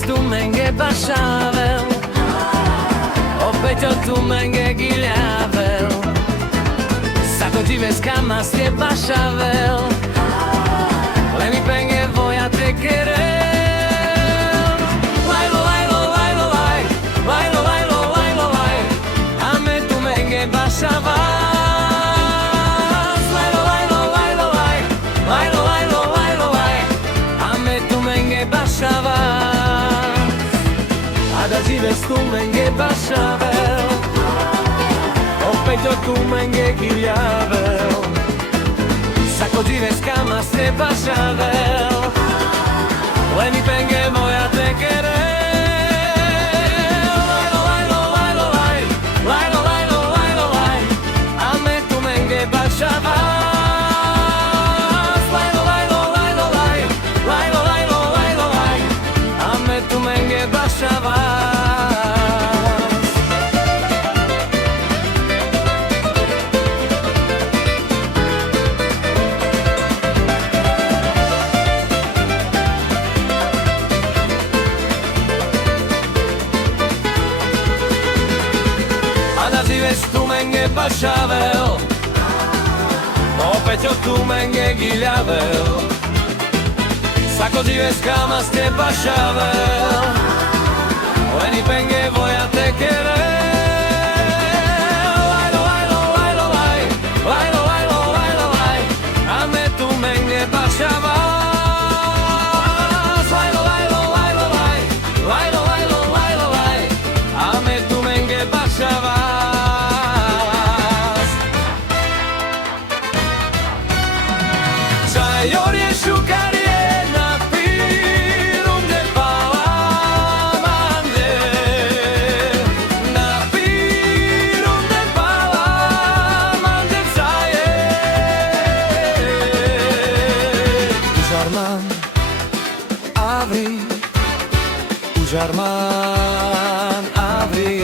tu menge bashavel O pecho tu menge giljavel Sako dzives kamas je bashavel Le mi penge voja te querer Lailo, lailo, lailo, lai Lailo, lailo, lailo, lai Ame tu menge bashavel Da dzives tu menge bashavel O pecho tu menge giljavel Sako dzives kamas te bashavel Le mi penge voja te querer Lailo, lailo, lailo, lai Lailo, lailo, lailo, lai Ame tu menge bashavel Lailo, lailo, lailo, lai Lailo, lailo, lailo, lai Ame tu menge bashavel Tu menge bashavel O pecho tu menge giljavel Sako dzives kamas te bashavel Le mi penge voja te querer Lailo, lailo, lailo, lai Lailo, lailo, lailo, lai Ame tu menge bashavel Lailo, lailo, lailo, lai Lailo, lailo, lailo, lai Ame tu menge bashavel Ori shukari na pirum de palamande Na pirum de palamande zaye Ujarman avri Ujarman avri